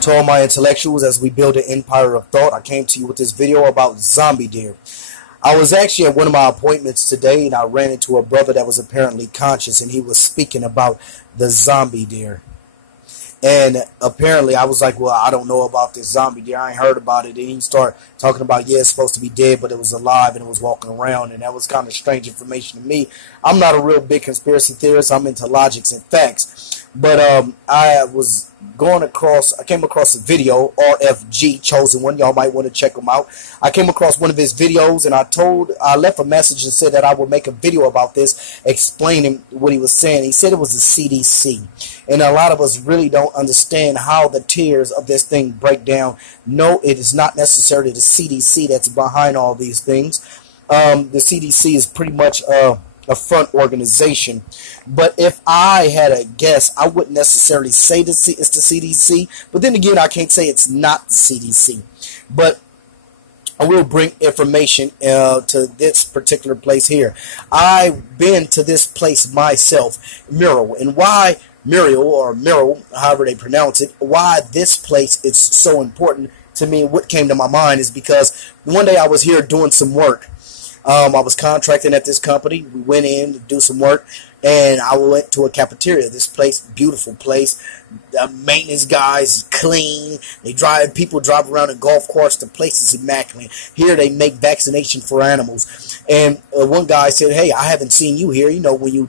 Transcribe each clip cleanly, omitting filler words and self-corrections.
To all my intellectuals, as we build an empire of thought, I came to you with this video about zombie deer. I was actually at one of my appointments today, and I ran into a brother that was apparently conscious, and he was speaking about the zombie deer. And apparently, I was like, well, I don't know about this zombie deer. I ain't heard about it. And he started talking about, yeah, it's supposed to be dead, but it was alive and it was walking around. And that was kind of strange information to me. I'm not a real big conspiracy theorist. I'm into logics and facts. But I came across a video, RFG Chosen One. Y'all might want to check him out. I came across one of his videos, and I left a message and said that I would make a video about this, explaining what he was saying. He said it was the CDC. And a lot of us really don't understand how the tiers of this thing break down. No, it is not necessarily the CDC that's behind all these things. The CDC is pretty much a front organization. But if I had a guess, I wouldn't necessarily say it's the CDC. But then again, I can't say it's not the CDC. But I will bring information to this particular place here. I've been to this place myself, Muriel. And why Muriel, or Muriel, however they pronounce it, why this place is so important to me, what came to my mind is because one day I was here doing some work. I was contracting at this company. We went in to do some work, and I went to a cafeteria. This place, beautiful place. The maintenance guys clean. People drive around in golf carts. The place is immaculate. Here they make vaccination for animals. And one guy said, "Hey, I haven't seen you here. You know, when you're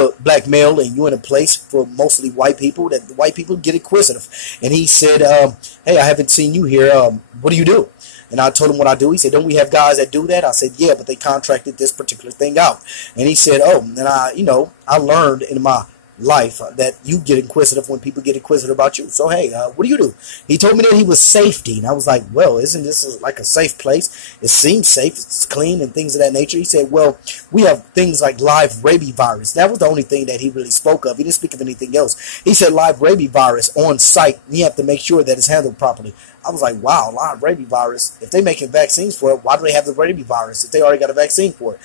a black male and you're in a place for mostly white people, that the white people get inquisitive." And he said, "Hey, I haven't seen you here. What do you do?" And I told him what I do. He said, "Don't we have guys that do that?" I said, "Yeah, but they contracted this particular thing out." And he said, "Oh," and I learned in my life that you get inquisitive when people get inquisitive about you. So, hey, what do you do? He told me that he was safety. And I was like, well, isn't this like a safe place? It seems safe. It's clean and things of that nature. He said, well, we have things like live rabies virus. That was the only thing that he really spoke of. He didn't speak of anything else. He said live rabies virus on site. You have to make sure that it's handled properly. I was like, wow, live rabies virus. If they're making vaccines for it, why do they have the rabies virus if they already got a vaccine for it?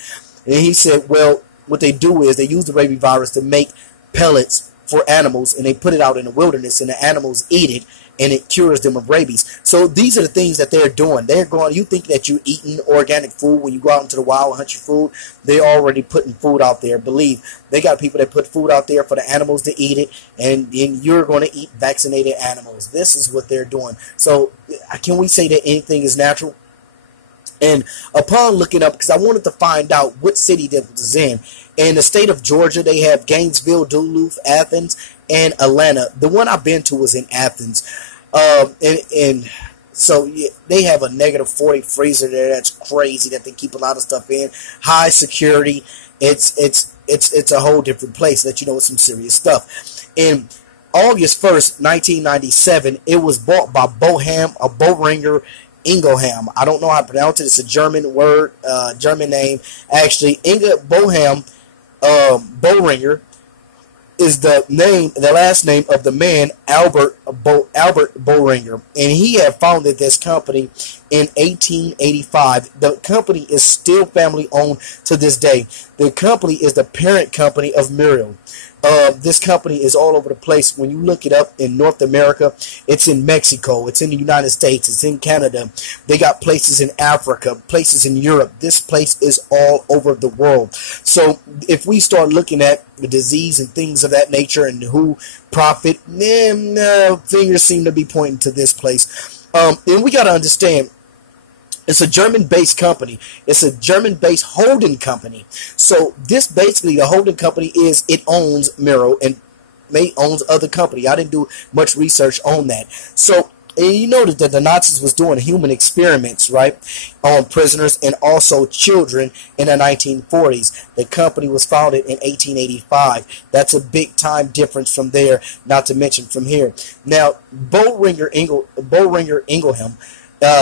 And he said, well, what they do is they use the rabies virus to make pellets for animals, and they put it out in the wilderness, and the animals eat it, and it cures them of rabies. So these are the things that they're doing. You think that you're eating organic food when you go out into the wild and hunt your food. They're already putting food out there. Believe, they got people that put food out there for the animals to eat it, and then you're going to eat vaccinated animals. This is what they're doing. So can we say that anything is natural? And upon looking up, because I wanted to find out what city this was in the state of Georgia, they have Gainesville, Duluth, Athens, and Atlanta. The one I've been to was in Athens. So yeah, they have a -40 freezer there. That's crazy that they keep a lot of stuff in. High security. It's a whole different place that it's some serious stuff. In August 1st, 1997, it was bought by Boehringer Ingelheim. I don't know how to pronounce it. It's a German word, German name. Actually, Boehringer is the last name of the man, Albert Boehringer, and he had founded this company in 1885. The company is still family owned to this day. The company is the parent company of Muriel. This company is all over the place. When you look it up in North America, it's in Mexico, it's in the United States, it's in Canada. They got places in Africa, places in Europe. This place is all over the world. So if we start looking at the disease and things of that nature and who profit, fingers seem to be pointing to this place. And we got to understand, it's a German-based company. It's a German-based holding company. So this basically, the holding company it owns Muriel and owns other company. I didn't do much research on that. So you know that the Nazis was doing human experiments, right, on prisoners and also children in the 1940s. The company was founded in 1885. That's a big time difference from there, not to mention from here. Now, Boehringer Ingelheim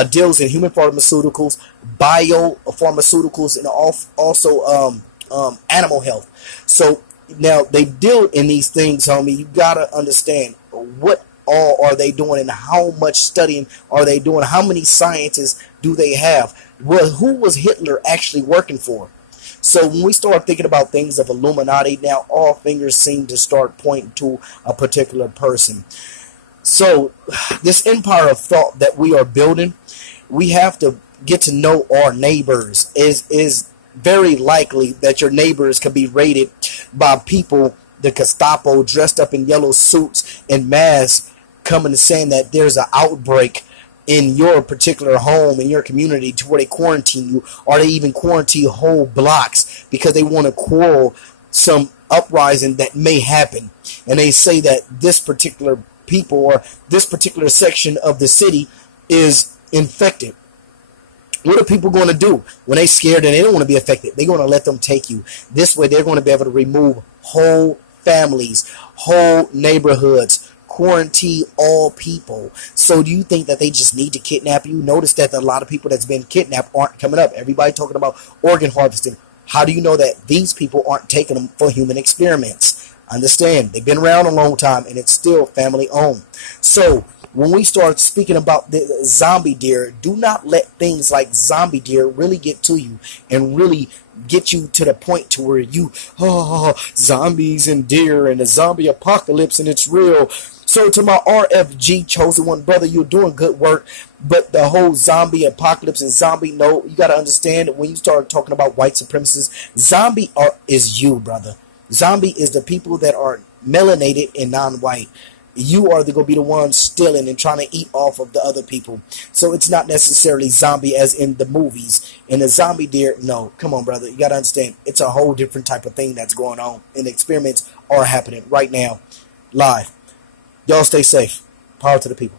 deals in human pharmaceuticals, biopharmaceuticals, and also animal health. So now they deal in these things, homie. You gotta understand what all are they doing and how much studying are they doing? How many scientists do they have? Well, who was Hitler actually working for? So when we start thinking about things of Illuminati, now all fingers seem to start pointing to a particular person. So this empire of thought that we are building, we have to get to know our neighbors. Is very likely that your neighbors could be raided by people, the Gestapo, dressed up in yellow suits and masks, coming and saying that there's an outbreak in your particular home, in your community, to where they quarantine you, or they even quarantine whole blocks because they want to quarrel some uprising that may happen. And they say that this particular people or this particular section of the city is infected. What are people going to do when they're scared and they don't want to be affected? They're going to let them take you. This way they're going to be able to remove whole families, whole neighborhoods, quarantine all people. So do you think that they just need to kidnap you? Notice that a lot of people that's been kidnapped aren't coming up. Everybody talking about organ harvesting. How do you know that these people aren't taking them for human experiments? Understand, they've been around a long time and it's still family owned. So when we start speaking about the zombie deer, do not let things like zombie deer really get to you and really get you to the point to where you, zombies and deer and the zombie apocalypse and it's real. So to my RFG chosen one, brother, you're doing good work, but the whole zombie apocalypse and zombie, no, you got to understand that when you start talking about white supremacists, zombie is you, brother. Zombie is the people that are melanated and non-white. You are going to be the ones stealing and trying to eat off of the other people. So it's not necessarily zombie as in the movies. And the zombie deer, no, come on, brother. You got to understand, it's a whole different type of thing that's going on. And the experiments are happening right now, live. Y'all stay safe. Power to the people.